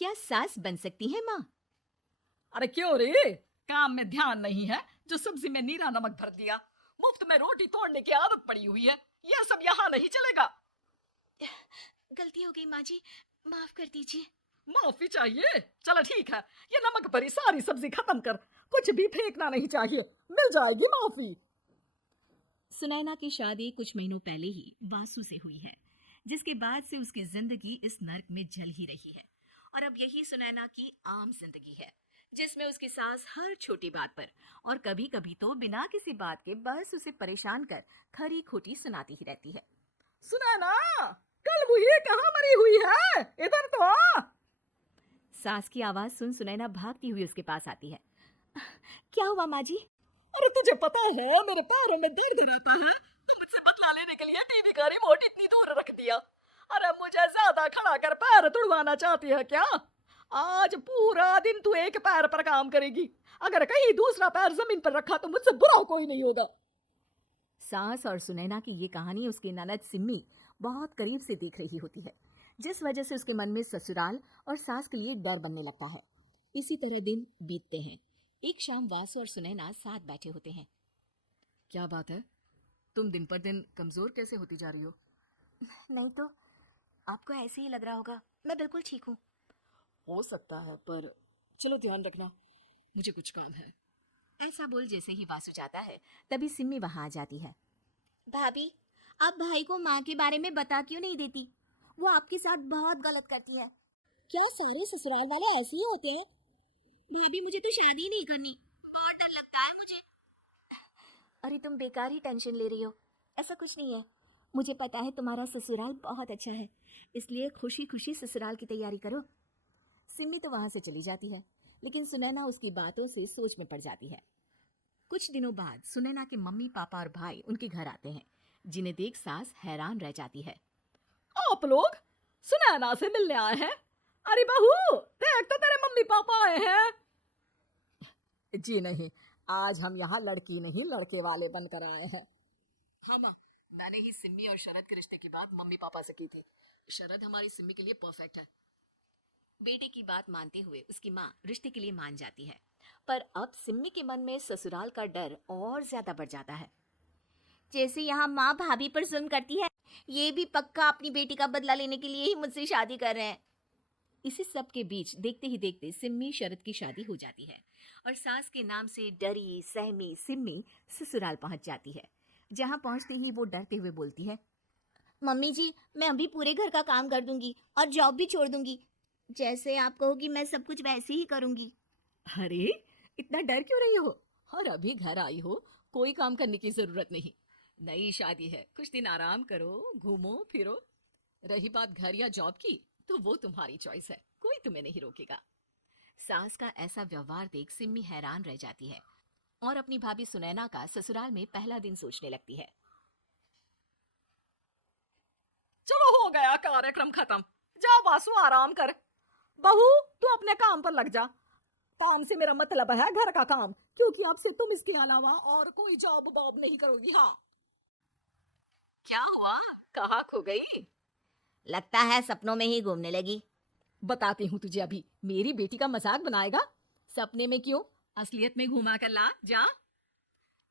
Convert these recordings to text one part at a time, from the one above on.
क्या सास बन सकती है माँ? अरे क्यों रे, काम में ध्यान नहीं है जो सब्जी में नीरा नमक भर दिया। मुफ्त में रोटी तोड़ने की आदत पड़ी हुई है। यह सब यहाँ नहीं चलेगा। गलती हो गई माँ जी, माफ कर दीजिए। माफी चाहिए? चलो ठीक है, ये नमक भरी सारी सब्जी खत्म कर। कुछ भी फेंकना नहीं चाहिए, मिल जाएगी माफी। सुनैना की शादी कुछ महीनों पहले ही वासु से हुई है, जिसके बाद से उसकी जिंदगी इस नर्क में जल ही रही है। और अब यही सुनैना की आम जिंदगी है, जिसमें उसकी सास हर छोटी बात पर और कभी कभी तो बिना किसी बात के बस उसे परेशान कर खरी खोटी सुनाती ही रहती है। सुनैना, कल मुही कहाँ मरी हुई है? इधर तो आ। सास की आवाज सुन सुनैना भागती हुई उसके पास आती है। क्या हुआ माँ जी? अरे तुझे पता है मेरे पैरों में दर्द रहता है, तो मुझसे बदला लेने के लिए टीवी का रिमोट इतनी दूर रख दिया। अरे मुझे ज्यादा खड़ा कर पैर तुड़वाना चाहती है क्या? आज पूरा दिन तू एक पैर पर काम करेगी। अगर कहीं दूसरा पैर जमीन पर रखा तो मुझसे बुरा कोई नहीं होगा। सास और सुनैना की ये कहानी उसकी ननद सिम्मी बहुत करीब से देख रही होती है, जिस वजह से उसके मन में ससुराल और सास के लिए डर बनने लगता है। इसी तरह दिन बीतते हैं। एक शाम वासु और सुनैना साथ बैठे होते हैं। क्या बात है, तुम दिन पर दिन कमजोर कैसे होती जा रही हो? नहीं तो आपको ऐसे ही लग रहा होगा, मैं बिल्कुल ठीक हूँ। हो सकता है, पर चलो ध्यान रखना, मुझे कुछ काम है। ऐसा बोल जैसे ही वासु जाता है, तभी सिम्मी वहां आ जाती है। भाभी, आप भाई को माँ के बारे में बता क्यों नहीं देती? वो आपके साथ बहुत गलत करती है। क्या सारे ससुराल वाले ऐसे ही होते हैं? भाभी, मुझे तो शादी नहीं करनी, बहुत डर लगता है मुझे। अरे तुम बेकार ही टेंशन ले रही हो, ऐसा कुछ नहीं है। मुझे पता है तुम्हारा ससुराल बहुत अच्छा है, इसलिए खुशी खुशी ससुराल की तैयारी करो। सिम्मी तो वहां से चली जाती है, लेकिन सुनैना उसकी बातों से सोच में पड़ जाती है। कुछ दिनों बाद सुनैना के मम्मी पापा और भाई उनके घर आते हैं, जिन्हें देख सास हैरान रह जाती है। आप लोग सुनैना से मिलने आए हैं? अरे बहू, देख तो तेरे मम्मी पापा आए हैं। जी नहीं, आज हम यहाँ लड़की नहीं लड़के वाले बनकर आए हैं। हाँ माँ, मैंने ही सिम्मी और शरद के रिश्ते की बात मम्मी पापा से की थी। शरद हमारी सिम्मी के लिए परफेक्ट है। बेटे की बात मानते हुए उसकी माँ रिश्ते के लिए मान जाती है, पर अब सिम्मी के मन में ससुराल का डर और ज्यादा बढ़ जाता है। जैसे यहाँ माँ भाभी पर जुल्म करती है, ये भी पक्का अपनी बेटी का बदला लेने के लिए ही मुझसे शादी कर रहे हैं। इसी सब के बीच देखते ही देखते सिम्मी शरद की शादी हो जाती है और सास के नाम से डरी सहमी सिम्मी ससुराल पहुंच जाती है। जहां पहुंचते ही वो डरते हुए बोलती है, मम्मी जी, मैं अभी पूरे घर का काम कर दूंगी और जॉब भी छोड़ दूंगी। जैसे आप कहोगी मैं सब कुछ वैसे ही करूंगी। अरे, इतना डर क्यों रही हो? और अभी घर आई हो, कोई काम करने की जरूरत नहीं। नई शादी है, कुछ दिन आराम करो, घूमो फिरो। रही बात घर या जॉब की, तो वो तुम्हारी चॉइस है, कोई तुम्हें नहीं रोकेगा। सास का ऐसा व्यवहार देख सिम्मी हैरान रह जाती है और अपनी भाभी सुनैना का ससुराल में पहला दिन सोचने लगती है। चलो हो गया कार्यक्रम खत्म, जा वासु आराम कर। बहू, तू अपने काम पर लग जा। काम से मेरा मतलब है घर का काम, क्योंकि अब से तुम इसके अलावा और कोई जॉब बॉब नहीं करोगी। हाँ। क्या हुआ, कहाँ खो गई? लगता है सपनों में ही घूमने लगी। बताती हूँ तुझे अभी। मेरी बेटी का मजाक बनाएगा? सपने में क्यों, असलियत में घुमा कर ला, जा।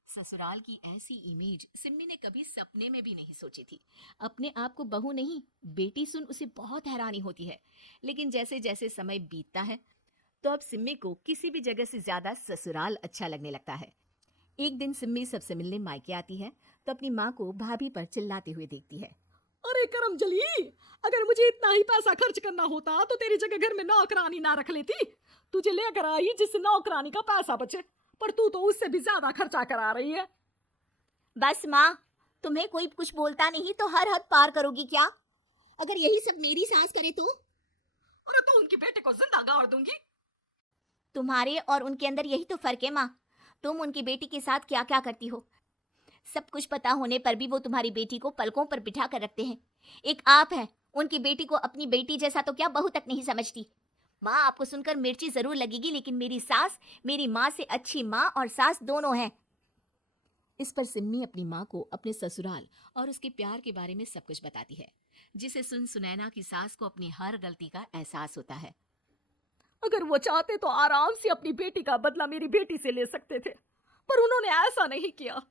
ससुराल की ऐसी इमेज सिम्मी ने कभी सपने में भी नहीं सोची थी। अपने आप को बहू नहीं, बेटी सुन उसे बहुत हैरानी होती है। लेकिन जैसे जैसे समय बीतता है, तो अब सिम्मी को किसी भी जगह से ज्यादा ससुराल अच्छा लगने लगता है। एक दिन सिम्मी सबसे मिलने मायके आती है, तो अपनी माँ को भाभी पर चिल्लाते हुए देखती है। अरे करमजली, अगर मुझे इतना ही पैसा खर्च करना होता तो तेरी जगह घर में नौकरानी ना रख लेती। तुझे लेकर आई जिससे नौकरानी का पैसा बचे, पर तू तो उससे भी ज्यादा खर्चा करा रही है। बस माँ, तुम्हें कोई कुछ बोलता नहीं तो हर हद पार करोगी क्या? अगर यही सब मेरी सास करे तो? अरे तो उनकी बेटे को जिंदा गाड़ दूंगी। तुम्हारे और उनके अंदर यही तो फर्क है माँ। तुम उनकी बेटी के साथ क्या क्या करती हो, सब कुछ पता होने पर भी वो तुम्हारी बेटी को पलकों पर बिठा कर रखते हैं। एक आप है, उनकी बेटी को अपनी बेटी जैसा तो क्या बहू तक नहीं समझती। माँ, आपको सुनकर मिर्ची जरूर लगेगी, लेकिन मेरी सास मेरी माँ से अच्छी माँ और सास दोनों हैं। इस पर सिम्मी अपनी माँ को अपने ससुराल और उसके प्यार के बारे में सब कुछ बताती है, जिसे सुन सुनैना की सास को अपनी हर गलती का एहसास होता है। अगर वो चाहते तो आराम से अपनी बेटी का बदला मेरी बेटी से ले सकते थे, पर उन्होंने ऐसा नहीं किया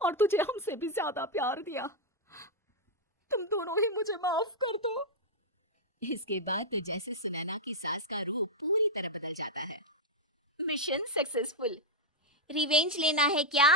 और तुझे हमसे भी ज्यादा प्यार दिया। तुम दोनों ही मुझे माफ कर दो। इसके बाद तो जैसे सुनैना की सास का रूप पूरी तरह बदल जाता है। Mission successful. रिवेंज लेना है क्या?